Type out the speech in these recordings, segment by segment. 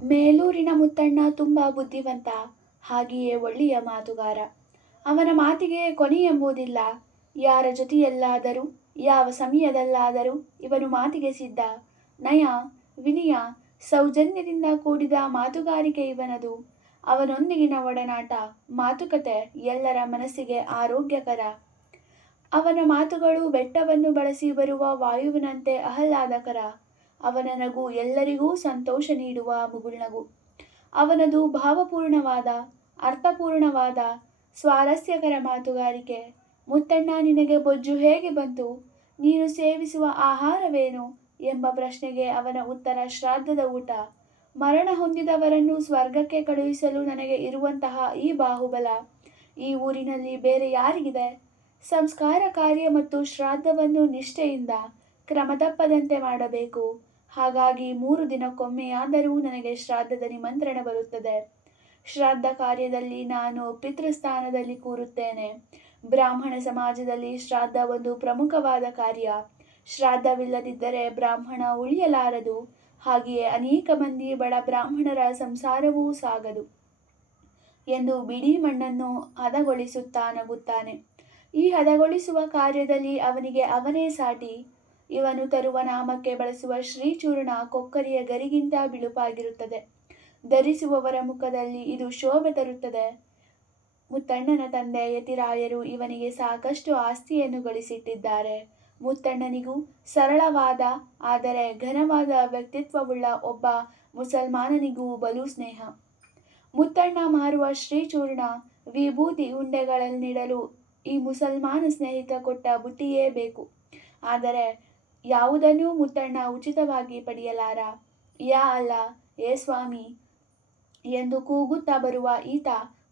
ಮೇಲೂರಿನ ಮುತ್ತಣ್ಣ ತುಂಬ ಬುದ್ಧಿವಂತ, ಹಾಗೆಯೇ ಒಳ್ಳೆಯ ಮಾತುಗಾರ. ಅವನ ಮಾತಿಗೆ ಕೊನೆಯೆಂಬುದಿಲ್ಲ. ಯಾರ ಜೊತೆಯಲ್ಲಾದರೂ ಯಾವ ಸಮಯದಲ್ಲಾದರೂ ಇವನು ಮಾತಿಗೆ ಸಿದ್ಧ. ನಯ, ವಿನಯ, ಸೌಜನ್ಯದಿಂದ ಕೂಡಿದ ಮಾತುಗಾರಿಕೆ ಇವನದು. ಅವನೊಂದಿಗಿನ ಒಡನಾಟ, ಮಾತುಕತೆ ಎಲ್ಲರ ಮನಸ್ಸಿಗೆ ಆರೋಗ್ಯಕರ. ಅವನ ಮಾತುಗಳು ಬೆಟ್ಟವನ್ನು ಬಳಸಿ ಬರುವ ವಾಯುವಿನಂತೆ ಆಹ್ಲಾದಕರ. ಅವನ ನಗು ಎಲ್ಲರಿಗೂ ಸಂತೋಷ ನೀಡುವ ಮುಗುಳ್ನಗು. ಅವನದು ಭಾವಪೂರ್ಣವಾದ, ಅರ್ಥಪೂರ್ಣವಾದ, ಸ್ವಾರಸ್ಯಕರ ಮಾತುಗಾರಿಕೆ. ಮುತ್ತಣ್ಣ, ನಿನಗೆ ಬೊಜ್ಜು ಹೇಗೆ ಬಂತು? ನೀನು ಸೇವಿಸುವ ಆಹಾರವೇನು ಎಂಬ ಪ್ರಶ್ನೆಗೆ ಅವನ ಉತ್ತರ ಶ್ರಾದ್ದದ ಊಟ. ಮರಣ ಹೊಂದಿದವರನ್ನು ಸ್ವರ್ಗಕ್ಕೆ ಕಳುಹಿಸಲು ನನಗೆ ಇರುವಂತಹ ಈ ಬಾಹುಬಲ ಈ ಊರಿನಲ್ಲಿ ಬೇರೆ ಯಾರಿಗಿದೆ? ಸಂಸ್ಕಾರ ಕಾರ್ಯ ಮತ್ತು ಶ್ರಾದ್ದವನ್ನು ನಿಷ್ಠೆಯಿಂದ ಕ್ರಮತಪ್ಪದಂತೆ ಮಾಡಬೇಕು. ಹಾಗಾಗಿ 3 ದಿನಕ್ಕೊಮ್ಮೆಯಾದರೂ ನನಗೆ ಶ್ರಾದ್ದದ ನಿಮಂತ್ರಣ ಬರುತ್ತದೆ. ಶ್ರಾದ್ದ ಕಾರ್ಯದಲ್ಲಿ ನಾನು ಪಿತೃಸ್ಥಾನದಲ್ಲಿ ಕೂರುತ್ತೇನೆ. ಬ್ರಾಹ್ಮಣ ಸಮಾಜದಲ್ಲಿ ಶ್ರಾದ್ದ ಒಂದು ಪ್ರಮುಖವಾದ ಕಾರ್ಯ. ಶ್ರಾದ್ದವಿಲ್ಲದಿದ್ದರೆ ಬ್ರಾಹ್ಮಣ ಉಳಿಯಲಾರದು. ಹಾಗೆಯೇ ಅನೇಕ ಮಂದಿ ಬಡ ಬ್ರಾಹ್ಮಣರ ಸಂಸಾರವೂ ಸಾಗದು ಎಂದು ಬಿಡಿ ಮಣ್ಣನ್ನು ಹದಗೊಳಿಸುತ್ತಾ ನಗುತ್ತಾನೆ. ಈ ಹದಗೊಳಿಸುವ ಕಾರ್ಯದಲ್ಲಿ ಅವನಿಗೆ ಅವನೇ ಸಾಟಿ. ಇವನು ತರುವ ನಾಮಕ್ಕೆ ಬಳಸುವ ಶ್ರೀಚೂರ್ಣ ಕೊಕ್ಕರಿಯ ಗರಿಗಿಂತ ಬಿಳುಪಾಗಿರುತ್ತದೆ. ಧರಿಸುವವರ ಮುಖದಲ್ಲಿ ಇದು ಶೋಭೆ ತರುತ್ತದೆ. ಮುತ್ತಣ್ಣನ ತಂದೆ ಯತಿರಾಯರು ಇವನಿಗೆ ಸಾಕಷ್ಟು ಆಸ್ತಿಯನ್ನು ಗಳಿಸಿಟ್ಟಿದ್ದಾರೆ. ಮುತ್ತಣ್ಣನಿಗೂ ಸರಳವಾದ ಆದರೆ ಘನವಾದ ವ್ಯಕ್ತಿತ್ವವುಳ್ಳ ಒಬ್ಬ ಮುಸಲ್ಮಾನನಿಗೂ ಬಲು ಸ್ನೇಹ. ಮುತ್ತಣ್ಣ ಮಾರುವ ಶ್ರೀಚೂರ್ಣ, ವಿಭೂತಿ ಉಂಡೆಗಳನ್ನಿಡಲು ಈ ಮುಸಲ್ಮಾನ ಸ್ನೇಹಿತ ಕೊಟ್ಟ ಬುಟ್ಟಿಯೇ ಬೇಕು. ಆದರೆ ಯಾವುದನ್ನೂ ಮುತ್ತಣ್ಣ ಉಚಿತವಾಗಿ ಪಡೆಯಲಾರ. ಯಾ ಅಲ್ಲ, ಏ ಸ್ವಾಮಿ ಎಂದು ಕೂಗುತ್ತಾ ಬರುವ ಈತ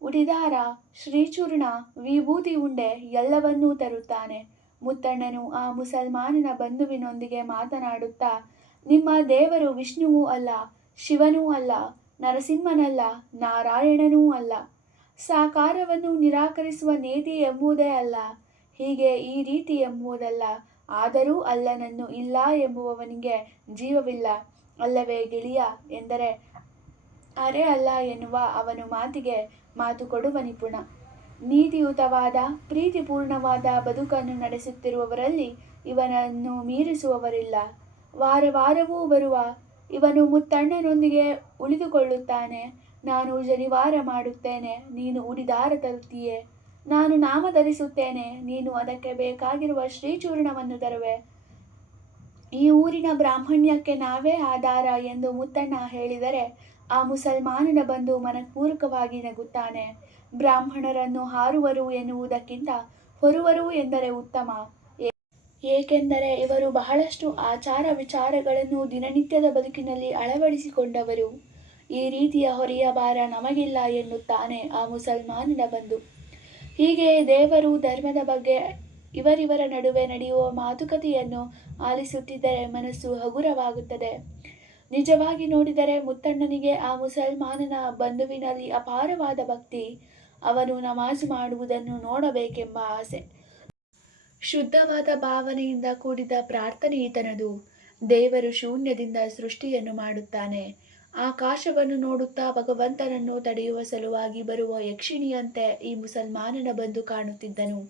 ಉಡಿದಾರ, ಶ್ರೀಚೂರ್ಣ, ವಿಭೂತಿ ಉಂಡೆ ಎಲ್ಲವನ್ನೂ ತರುತ್ತಾನೆ. ಮುತ್ತಣ್ಣನು ಆ ಮುಸಲ್ಮಾನನ ಬಂಧುವಿನೊಂದಿಗೆ ಮಾತನಾಡುತ್ತಾ, ನಿಮ್ಮ ದೇವರು ವಿಷ್ಣುವೂ ಅಲ್ಲ, ಶಿವನೂ ಅಲ್ಲ, ನರಸಿಂಹನಲ್ಲ, ನಾರಾಯಣನೂ ಅಲ್ಲ, ಸಾಕಾರವನ್ನು ನಿರಾಕರಿಸುವ ನೇತಿ ಎಂಬುದೇ ಅಲ್ಲ, ಹೀಗೆ ಈ ರೀತಿ ಎಂಬುದಲ್ಲ, ಆದರೂ ಅಲ್ಲನನ್ನು ಇಲ್ಲ ಎಂಬುವವನಿಗೆ ಜೀವವಿಲ್ಲ ಅಲ್ಲವೇ ಗೆಳೆಯ ಎಂದರೆ ಅರೆ ಅಲ್ಲ ಎನ್ನುವ ಅವನು ಮಾತಿಗೆ ಮಾತು ಕೊಡುವ ನಿಪುಣ. ನೀತಿಯುತವಾದ, ಪ್ರೀತಿಪೂರ್ಣವಾದ ಬದುಕನ್ನು ನಡೆಸುತ್ತಿರುವವರಲ್ಲಿ ಇವನನ್ನು ಮೀರಿಸುವವರಿಲ್ಲ. ವಾರ ವಾರವೂ ಬರುವ ಇವನು ಮುತ್ತಣ್ಣನೊಂದಿಗೆ ಉಳಿದುಕೊಳ್ಳುತ್ತಾನೆ. ನಾನು ಜನಿವಾರ ಮಾಡುತ್ತೇನೆ, ನೀನು ಉಡಿದಾರ ತರುತ್ತೀಯೆ. ನಾನು ನಾಮ ಧರಿಸುತ್ತೇನೆ, ನೀನು ಅದಕ್ಕೆ ಬೇಕಾಗಿರುವ ಶ್ರೀಚೂರ್ಣವನ್ನು ತರುವೆ. ಈ ಊರಿನ ಬ್ರಾಹ್ಮಣ್ಯಕ್ಕೆ ನಾವೇ ಆಧಾರ ಎಂದು ಮುತ್ತಣ್ಣ ಹೇಳಿದರೆ ಆ ಮುಸಲ್ಮಾನನ ಬಂಧು ಮನಪೂರ್ವಕವಾಗಿ ನಗುತ್ತಾನೆ. ಬ್ರಾಹ್ಮಣರನ್ನು ಹಾರುವರು ಎನ್ನುವುದಕ್ಕಿಂತ ಹೊರುವರು ಎಂದರೆ ಉತ್ತಮ. ಏಕೆಂದರೆ ಇವರು ಬಹಳಷ್ಟು ಆಚಾರ ವಿಚಾರಗಳನ್ನು ದಿನನಿತ್ಯದ ಬದುಕಿನಲ್ಲಿ ಅಳವಡಿಸಿಕೊಂಡವರು. ಈ ರೀತಿಯ ಹೊರೆಯ ಭಾರ ನಮಗಿಲ್ಲ ಎನ್ನುತ್ತಾನೆ ಆ ಮುಸಲ್ಮಾನನ ಬಂಧು. ಹೀಗೆ ದೇವರು, ಧರ್ಮದ ಬಗ್ಗೆ ಇವರಿವರ ನಡುವೆ ನಡೆಯುವ ಮಾತುಕತೆಯನ್ನು ಆಲಿಸುತ್ತಿದ್ದರೆ ಮನಸ್ಸು ಹಗುರವಾಗುತ್ತದೆ. ನಿಜವಾಗಿ ನೋಡಿದರೆ ಮುತ್ತಣ್ಣನಿಗೆ ಆ ಮುಸಲ್ಮಾನನ ಬಂಧುವಿನಲ್ಲಿ ಅಪಾರವಾದ ಭಕ್ತಿ. ಅವನು ನಮಾಜ್ ಮಾಡುವುದನ್ನು ನೋಡಬೇಕೆಂಬ ಆಸೆ. ಶುದ್ಧವಾದ ಭಾವನೆಯಿಂದ ಕೂಡಿದ ಪ್ರಾರ್ಥನೆ ಈತನದು. ದೇವರು ಶೂನ್ಯದಿಂದ ಸೃಷ್ಟಿಯನ್ನು ಮಾಡುತ್ತಾನೆ. ಆಕಾಶವನ್ನು ನೋಡುತ್ತಾ ಭಗವಂತನನ್ನು ತಡೆಯುವ ಸಲುವಾಗಿ ಬರುವ ಯಕ್ಷಿಣಿಯಂತೆ ಈ ಮುಸಲ್ಮಾನನ ಬಂಧು ಕಾಣುತ್ತಿದ್ದನು.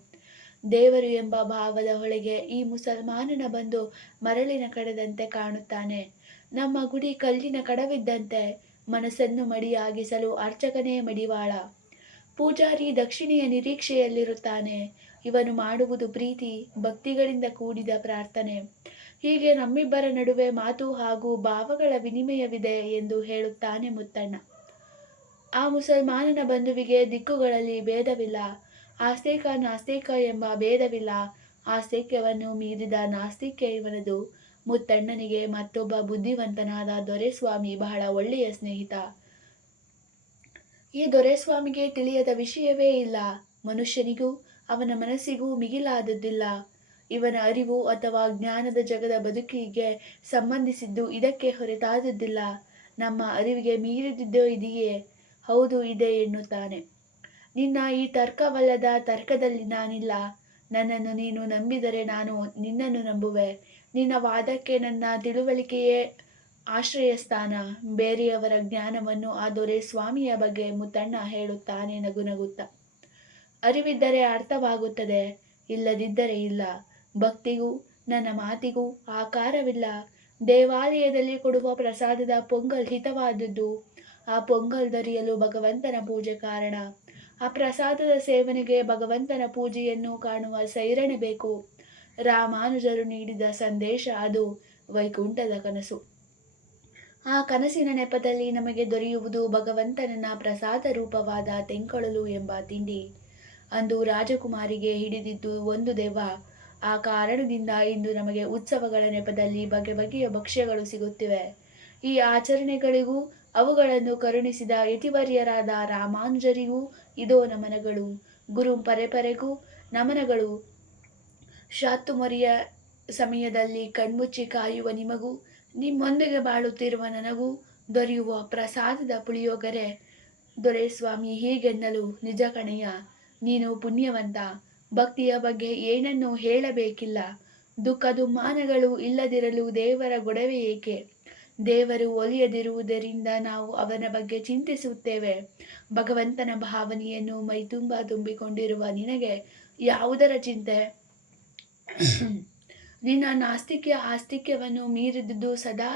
ದೇವರು ಎಂಬ ಭಾವದ ಒಳಗೆ ಈ ಮುಸಲ್ಮಾನನ ಬಂಧು ಮರಳಿನ ಕಡದಂತೆ ಕಾಣುತ್ತಾನೆ. ನಮ್ಮ ಗುಡಿ ಕಲ್ಲಿನ ಕಡವಿದ್ದಂತೆ. ಮನಸ್ಸನ್ನು ಮಡಿಯಾಗಿಸಲು ಅರ್ಚಕನೇ ಮಡಿವಾಳ. ಪೂಜಾರಿ ದಕ್ಷಿಣೆಯ ನಿರೀಕ್ಷೆಯಲ್ಲಿರುತ್ತಾನೆ. ಇವನು ಮಾಡುವುದು ಪ್ರೀತಿ ಭಕ್ತಿಗಳಿಂದ ಕೂಡಿದ ಪ್ರಾರ್ಥನೆ. ಹೀಗೆ ನಮ್ಮಿಬ್ಬರ ನಡುವೆ ಮಾತು ಹಾಗೂ ಭಾವಗಳ ವಿನಿಮಯವಿದೆ ಎಂದು ಹೇಳುತ್ತಾನೆ ಮುತ್ತಣ್ಣ. ಆ ಮುಸಲ್ಮಾನನ ಬಂಧುವಿಗೆ ದಿಕ್ಕುಗಳಲ್ಲಿ ಭೇದವಿಲ್ಲ. ಆಸ್ತಿಕ ನಾಸ್ತಿಕ ಎಂಬ ಭೇದವಿಲ್ಲ. ಆಸ್ತಿಕ್ಯವನ್ನು ಮೀರಿದ ನಾಸ್ತಿಕ್ಯ ಇವನದು. ಮುತ್ತಣ್ಣನಿಗೆ ಮತ್ತೊಬ್ಬ ಬುದ್ಧಿವಂತನಾದ ದೊರೆಸ್ವಾಮಿ ಬಹಳ ಒಳ್ಳೆಯ ಸ್ನೇಹಿತ. ಈ ದೊರೆಸ್ವಾಮಿಗೆ ತಿಳಿಯದ ವಿಷಯವೇ ಇಲ್ಲ. ಮನುಷ್ಯನಿಗೂ ಅವನ ಮನಸ್ಸಿಗೂ ಮಿಗಿಲಾದದ್ದಿಲ್ಲ. ಇವನ ಅರಿವು ಅಥವಾ ಜ್ಞಾನದ ಜಗದ ಬದುಕಿಗೆ ಸಂಬಂಧಿಸಿದ್ದು ಇದಕ್ಕೆ ಹೊರತಾದದ್ದಿಲ್ಲ. ನಮ್ಮ ಅರಿವಿಗೆ ಮೀರಿದಿದ್ದೋ ಇದೆಯೇ? ಹೌದು, ಇದೆ ಎನ್ನುತ್ತಾನೆ. ನಿನ್ನ ಈ ತರ್ಕವಲ್ಲದ ತರ್ಕದಲ್ಲಿ ನಾನಿಲ್ಲ. ನನ್ನನ್ನು ನೀನು ನಂಬಿದರೆ ನಾನು ನಿನ್ನನ್ನು ನಂಬುವೆ. ನಿನ್ನ ವಾದಕ್ಕೆ ನನ್ನ ತಿಳುವಳಿಕೆಯೇ ಆಶ್ರಯ ಸ್ಥಾನ. ಬೇರೆಯವರ ಜ್ಞಾನವನ್ನು ಆ ದೊರೆ ಸ್ವಾಮಿಯ ಬಗ್ಗೆ ಮುತ್ತಣ್ಣ ಹೇಳುತ್ತಾನೆ ನಗುನಗುತ್ತಾ. ಅರಿವಿದ್ದರೆ ಅರ್ಥವಾಗುತ್ತದೆ, ಇಲ್ಲದಿದ್ದರೆ ಇಲ್ಲ. ಭಕ್ತಿಗೂ ನನ್ನ ಮಾತಿಗೂ ಆಕಾರವಿಲ್ಲ. ದೇವಾಲಯದಲ್ಲಿ ಕೊಡುವ ಪ್ರಸಾದದ ಪೊಂಗಲ್ ಹಿತವಾದದ್ದು. ಆ ಪೊಂಗಲ್ ದೊರೆಯಲು ಭಗವಂತನ ಪೂಜೆ ಕಾರಣ. ಆ ಪ್ರಸಾದದ ಸೇವನೆಗೆ ಭಗವಂತನ ಪೂಜೆಯನ್ನು ಕಾಣುವ ಸೈರಣೆ ಬೇಕು. ರಾಮಾನುಜರು ನೀಡಿದ ಸಂದೇಶ ಅದು, ವೈಕುಂಠದ ಕನಸು. ಆ ಕನಸಿನ ನೆಪದಲ್ಲಿ ನಮಗೆ ದೊರೆಯುವುದು ಭಗವಂತನ ಪ್ರಸಾದ ರೂಪವಾದ ತೆಂಕೊಳಲು ಎಂಬ ತಿಂಡಿ. ಅಂದು ರಾಜಕುಮಾರಿಗೆ ಹಿಡಿದಿದ್ದು ಒಂದು ದೆವ್ವ. ಆ ಕಾರಣದಿಂದ ಇಂದು ನಮಗೆ ಉತ್ಸವಗಳ ನೆಪದಲ್ಲಿ ಬಗೆ ಬಗೆಯ ಭಕ್ಷ್ಯಗಳು ಸಿಗುತ್ತಿವೆ. ಈ ಆಚರಣೆಗಳಿಗೂ ಅವುಗಳನ್ನು ಕರುಣಿಸಿದ ಯತಿವರ್ಯರಾದ ರಾಮಾನುಜರಿಗೂ ಇದೋ ನಮನಗಳು. ಗುರು ಪರಂಪರೆಗೂ ನಮನಗಳು. ಶಾತುಮರಿಯ ಸಮಯದಲ್ಲಿ ಕಣ್ಮುಚ್ಚಿ ಕಾಯುವ ನಿಮಗೂ, ನಿಮ್ಮೊಂದಿಗೆ ಬಾಳುತ್ತಿರುವ ನನಗೂ ದೊರೆಯುವ ಪ್ರಸಾದದ ಪುಳಿಯೋಗರೆ. ದೊರೆಸ್ವಾಮಿ ಹೀಗೆನ್ನಲು, ನಿಜ ಕಣಯ್ಯ, ನೀನು ಪುಣ್ಯವಂತ. ಭಕ್ತಿಯ ಬಗ್ಗೆ ಏನನ್ನೂ ಹೇಳಬೇಕಿಲ್ಲ. ದುಃಖ ದುಮ್ಮಾನಗಳು ಇಲ್ಲದಿರಲು ದೇವರ ಗೊಡವೆ ಏಕೆ? ದೇವರು ಒಲಿಯದಿರುವುದರಿಂದ ನಾವು ಅವನ ಬಗ್ಗೆ ಚಿಂತಿಸುತ್ತೇವೆ. ಭಗವಂತನ ಭಾವನೆಯನ್ನು ಮೈತುಂಬ ತುಂಬಿಕೊಂಡಿರುವ ನಿನಗೆ ಯಾವುದರ ಚಿಂತೆ? ನಿನ್ನ ನಾಸ್ತಿಕ್ಯ ಆಸ್ತಿಕ್ಯವನ್ನು ಮೀರಿದುದು ಸದಾ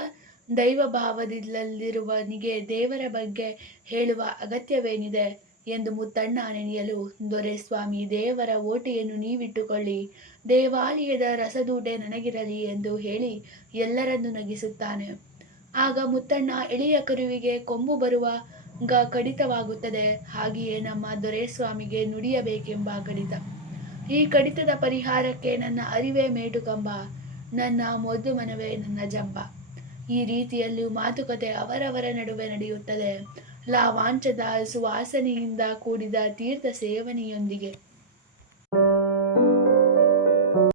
ದೈವ ಭಾವದಲ್ಲಿರುವನಿಗೆ ದೇವರ ಬಗ್ಗೆ ಹೇಳುವ ಅಗತ್ಯವೇನಿದೆ ಎಂದು ಮುತ್ತಣ್ಣ ನೆನೆಯಲು, ದೊರೆಸ್ವಾಮಿ, ದೇವರ ಓಟೆಯನ್ನು ನೀವಿಟ್ಟುಕೊಳ್ಳಿ, ದೇವಾಲಯದ ರಸದೂಟೆ ನನಗಿರಲಿ ಎಂದು ಹೇಳಿ ಎಲ್ಲರನ್ನೂ ನಗಿಸುತ್ತಾನೆ. ಆಗ ಮುತ್ತಣ್ಣ ಎಳೆಯ ಕರುವಿಗೆ ಕೊಂಬು ಬರುವಾಗ ಕಡಿತವಾಗುತ್ತದೆ, ಹಾಗೆಯೇ ನಮ್ಮ ದೊರೆಸ್ವಾಮಿಗೆ ನುಡಿಯಬೇಕೆಂಬ ಕಡಿತ. ಈ ಕಡಿತದ ಪರಿಹಾರಕ್ಕೆ ನನ್ನ ಅರಿವೇ ಮೇಟುಕಂಬ, ನನ್ನ ಮೊದ್ದು ಮನವೇ ನನ್ನ ಜಂಬ. ಈ ರೀತಿಯಲ್ಲೂ ಮಾತುಕತೆ ಅವರವರ ನಡುವೆ ನಡೆಯುತ್ತದೆ, ಲಾವಾಂಚದ ಸುವಾಸನೆಯಿಂದ ಕೂಡಿದ ತೀರ್ಥ ಸೇವನೆಯೊಂದಿಗೆ.